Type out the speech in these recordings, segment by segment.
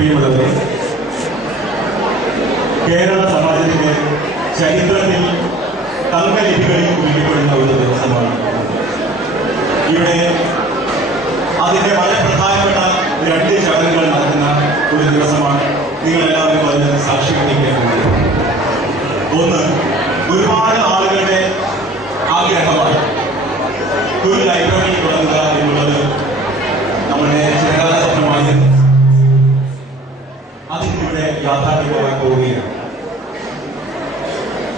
പ്രിയമുള്ളവരെ, കേരള സമാജത്തിന്റെ ചരിത്രത്തിൽ തങ്കലിപികളിൽ കുറിക്കപ്പെടുന്ന ഒരു ദിവസമാണ്. ഇവിടെ അതിന്റെ വളരെ പ്രധാനപ്പെട്ട 2 ചടങ്ങുകൾ നടക്കുന്ന ഒരു ദിവസമാണ്. നിങ്ങളെല്ലാവരും അതിന് സാക്ഷി വഹിക്കേണ്ടത്. ഒന്ന്, ഒരുപാട് ആളുകളുടെ ആഗ്രഹമാണ് ഒരു ലൈബ്രറി തുടങ്ങുക എന്നുള്ളത്. നമ്മുടെ ചിരകാല സ്വപ്നമായിരുന്നു. അതിലൂടെ യാഥാർത്ഥ്യമാകാൻ പോവുകയാണ്.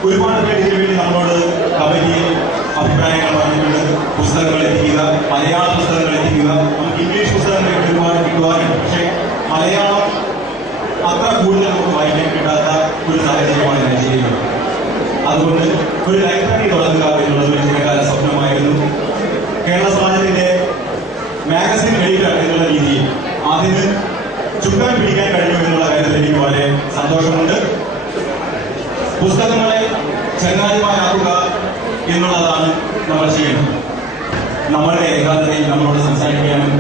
ഒരുപാട് പേര് ഇതിനു വേണ്ടി നമ്മളോട് കമ്മിറ്റിയിൽ അഭിപ്രായങ്ങൾ പറഞ്ഞിട്ടുണ്ട്. പുസ്തകങ്ങൾ എത്തിക്കുക, മലയാള പുസ്തകങ്ങൾ എത്തിക്കുക. നമുക്ക് ഇംഗ്ലീഷ് പുസ്തകങ്ങൾ ഒരുപാട് കിട്ടുവാനുണ്ട്. പക്ഷേ മലയാളം അത്ര കൂടുതൽ നമുക്ക് വായിക്കാൻ കിട്ടാത്ത ഒരു സാഹചര്യമാണ് ഞാൻ ചെയ്യുന്നത്. അതുകൊണ്ട് ഒരു ലൈബ്രറി തുടങ്ങുക എന്നുള്ളത് ഒരു ചിരകാല സ്വപ്നമായിരുന്നു. കേരള സമാജത്തിന്റെ മാഗസിൻ എഡിറ്റർ എന്നുള്ള രീതിയിൽ അതിന് ചുക്കാൻ പിടിക്കാൻ കഴിയുമെന്നുള്ള കാര്യത്തിൽ എനിക്ക് വളരെ സന്തോഷമുണ്ട്. പുസ്തകങ്ങളെ ചങ്ങാതിമാരാക്കുക എന്നുള്ളതാണ് നമ്മൾ ചെയ്യുന്നത്. നമ്മളുടെ ഏകാന്തതയിൽ നമ്മളോട് സംസാരിക്കാനും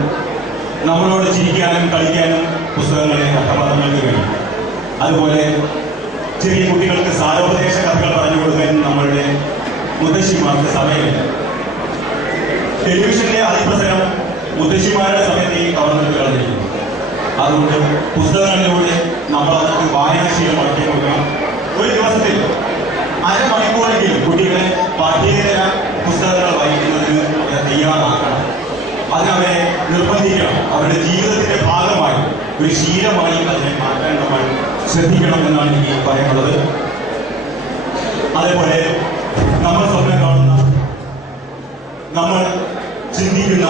നമ്മളോട് ചിരിക്കാനും കളിക്കാനും പുസ്തകങ്ങളെ അർത്ഥമാർക്ക് കഴിയും. അതുപോലെ ചെറിയ കുട്ടികൾക്ക് സാരോപദേശ കഥകൾ പറഞ്ഞു കൊടുക്കാൻ നമ്മളുടെ മുത്തശ്ശിമാർക്ക് സമയമില്ല. ടെലിവിഷന്റെ അതിപ്രസരം മുത്തശ്ശിമാരുടെ സമയത്തേക്ക് കവർന്നിട്ട് കളഞ്ഞിരിക്കുന്നു. അതുകൊണ്ട് പുസ്തകങ്ങളിലൂടെ നമ്മൾ അവർക്ക് വായനാശീലമാക്കി കൊടുക്കണം. ഒരു ദിവസത്തിൽ അരമണിക്കൂറെങ്കിലും കുട്ടികളെ പാഠ്യേതര പുസ്തകങ്ങൾ വായിക്കുന്നതിന് തയ്യാറാക്കണം. അതിനവരെ നിർബന്ധിക്കണം. അവരുടെ ജീവിതത്തിന്റെ ഭാഗമായി ഒരു ശീലമായി അതിനെ മാറ്റാൻ നമ്മൾ ശ്രദ്ധിക്കണം എന്നാണ് എനിക്ക് പറയാനുള്ളത്. അതേപോലെ നമ്മൾ സ്വപ്നം കാണുന്ന, നമ്മൾ ചിന്തിക്കുന്ന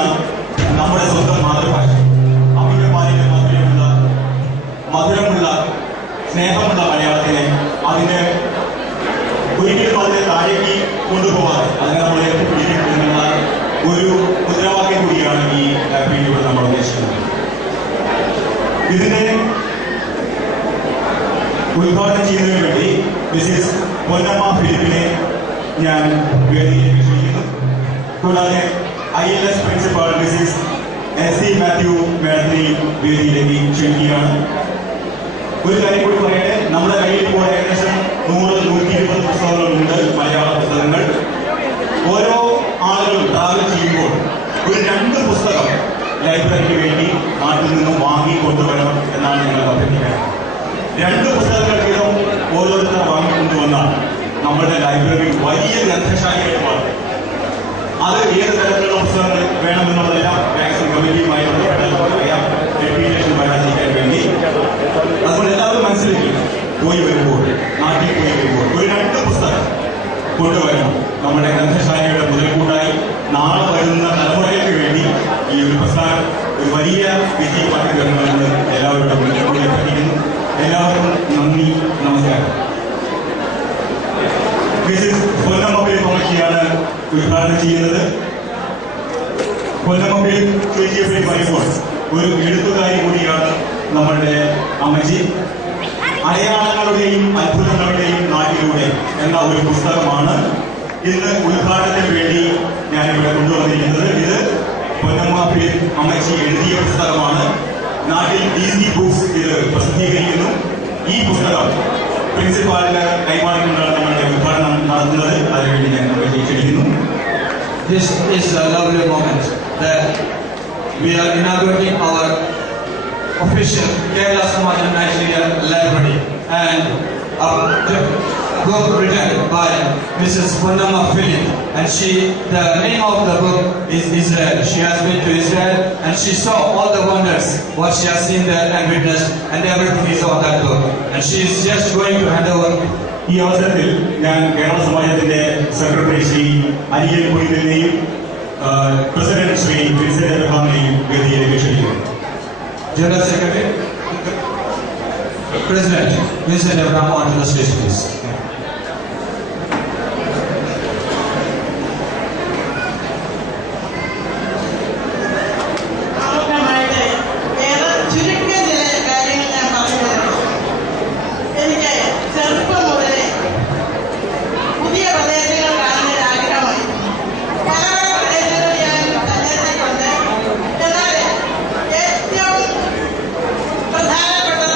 നമ്മുടെ സ്വന്തം മാതൃഭാഷ, അമിതമാലിന്റെ മധുരമുള്ള സ്നേഹമുള്ള മലയാളത്തിനെ അതിന്റെ ഒരിക്കലും അതിനെ താഴേക്ക് കൊണ്ടുപോകാതെ അതിനെ നമ്മളെ പിടിക്കുന്ന ഒരു മുദ്രാവാക്യം കൂടിയാണ് ഈ ലൈബ്രറിയിലൂടെ നമ്മൾ ഉദ്ദേശിക്കുന്നത്. ഇതിനെ ഉദ്ഘാടനം ചെയ്യുന്നതിന് വേണ്ടി മിസ്സിസ് പൊന്നമ്മ ഫിലിപ്പിനെ ഞാൻ വേദിയിലേക്ക് ക്ഷണിക്കുന്നു. കൂടാതെ ILS principal Mrs SC Mathew മേഡത്തിനെയും വേദിയിലേക്ക് ക്ഷണിക്കുകയാണ്. ഒരു കാര്യം കൂടി പറയട്ടെ, നമ്മുടെ കയ്യിൽ ഇപ്പോൾ ഏകദേശം 100-120 പുസ്തകങ്ങളുണ്ട്, മലയാള പുസ്തകങ്ങൾ. ഓരോ ആളുകളും ട്രാവൽ ചെയ്യുമ്പോൾ ഒരു 2 പുസ്തകം ലൈബ്രറിക്ക് വേണ്ടി നാട്ടിൽ നിന്നും വാങ്ങിക്കൊണ്ടുവരണം എന്നാണ് ഞങ്ങൾ അഭ്യർത്ഥിക്കുന്നത്. 2 പുസ്തകങ്ങൾ വീതം ഓരോരുത്തർ വാങ്ങിക്കൊണ്ടുവന്നാൽ നമ്മുടെ ലൈബ്രറി വലിയ ഗ്രന്ഥശാലയായി മാറും. അത് ഏത് തരത്തിലുള്ള പുസ്തകങ്ങൾ വേണമെന്നുള്ളതെല്ലാം മാഗസിൻ കമ്മിറ്റിയുമായി ബന്ധപ്പെട്ടാൽ ഡെപ്യൂട്ടേഷൻ വരാതിരിക്കാൻ വേണ്ടി. അതുകൊണ്ട് എല്ലാവരും മനസ്സിലാക്കി പോയി വരുമ്പോൾ, നാട്ടിൽ പോയി വരുമ്പോൾ ഒരു 2 പുസ്തകം കൊണ്ടുവരണം. നമ്മുടെ ഗ്രന്ഥശാലയുടെ മുതൽക്കൂട്ടായി നാളെ വരുന്ന തലമുറയ്ക്ക് വേണ്ടി ഈ ഒരു പ്രസ്ഥാനം ഒരു വലിയ വിജയമാക്കി തരണമെന്ന് എല്ലാവരുടെ മുന്നിൽ എത്തിക്കുന്നു. എല്ലാവർക്കും നന്ദി, നമസ്കാരം. മിസ്സിസ് പൊന്നമ്മ കോമറ്റിയാണ് ഉദ്ഘാടനം ചെയ്യുന്നത്. പൊന്നമ്മ ചേച്ചിയെ പറ്റി പറയുമ്പോൾ ഒരു എഴുത്തുകാരി കൂടിയാണ് നമ്മളുടെ അമ്മച്ചി. അടയാളങ്ങളുടെയും അത്ഭുതങ്ങളുടെയും നാട്ടിലൂടെ എന്ന ഒരു പുസ്തകമാണ് ഇന്ന് ഉദ്ഘാടനത്തിന് വേണ്ടി ഞാനിവിടെ കൊണ്ടുവന്നിരിക്കുന്നത്. ഇത് പൊന്നമ്മ അമ്മച്ചി എഴുതിയ പുസ്തകമാണ്. നാട്ടിൽ DC ബുക്സ് ഇത് പ്രസിദ്ധീകരിക്കുന്നു. ഈ പുസ്തകം പ്രിൻസിപ്പാളിന് കൈമാറിക്കൊണ്ടാണ് നമ്മളുടെ ഉദ്ഘാടനം നടത്തുന്നത്. അതിനുവേണ്ടി ഞാൻ ക്ഷണിക്കുന്നു. This is a lovely moment that we are inaugurating our official Kerala Samaj Nigeria Library, and a book written by Mrs. Ponnamma Philip, and the name of the book is Israel. She has been to Israel and she saw all the wonders what she has seen there and witnessed, and everything is on that book, and she is just going to hand over. ഈ അവസരത്തിൽ ഞാൻ കേരള സമാജത്തിന്റെ secretary Shri Aniyal പൊയ്തലിനെയും president Shri Vincent എബ്രഹാമിനെയും വേദിയിലേക്ക് ക്ഷണിക്കുന്നു. General Secretary, President Vincent Abraham onto the stage, please. പ്രധാനപ്പെട്ട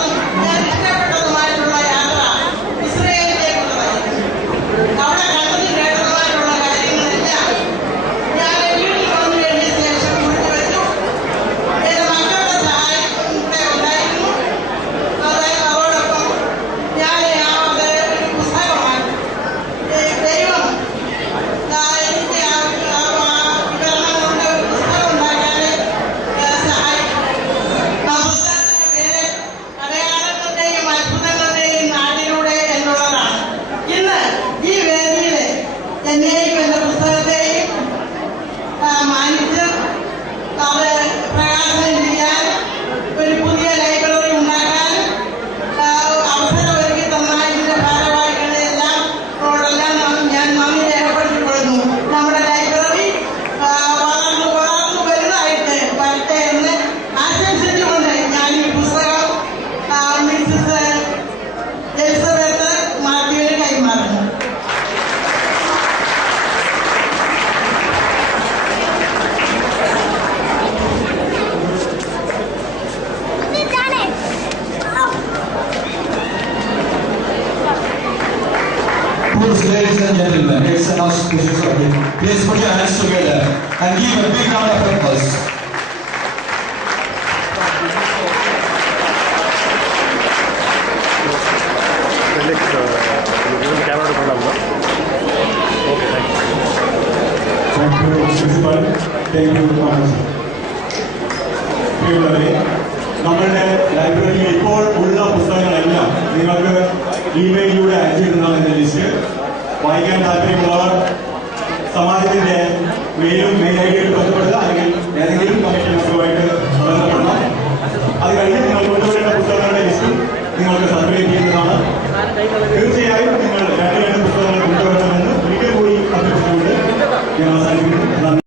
thank you much. പ്രിയമുള്ളവരെ, നമ്മളുടെ ലൈബ്രറിയിൽ ഇപ്പോൾ ഉള്ള പുസ്തകങ്ങളെല്ലാം നിങ്ങൾക്ക് ഇമെയിലിലൂടെ അയച്ചിരുന്നതാണ് എന്ന ലിസ്റ്റ്. വായിക്കാൻ താല്പര്യമുള്ളവർ സമാജത്തിന്റെ മെയിൽ ഐ ഡിയിൽ ബന്ധപ്പെടുക, അല്ലെങ്കിൽ ഏതെങ്കിലും കമ്മിറ്റി മെമ്പറുമായിട്ട് ബന്ധപ്പെടണം. അത് കഴിഞ്ഞ് നിങ്ങൾ കൊണ്ടുവരേണ്ട പുസ്തകങ്ങളുടെ ലിസ്റ്റും നിങ്ങൾക്ക് സർക്കുലേറ്റ് ചെയ്യുന്നതാണ്. തീർച്ചയായും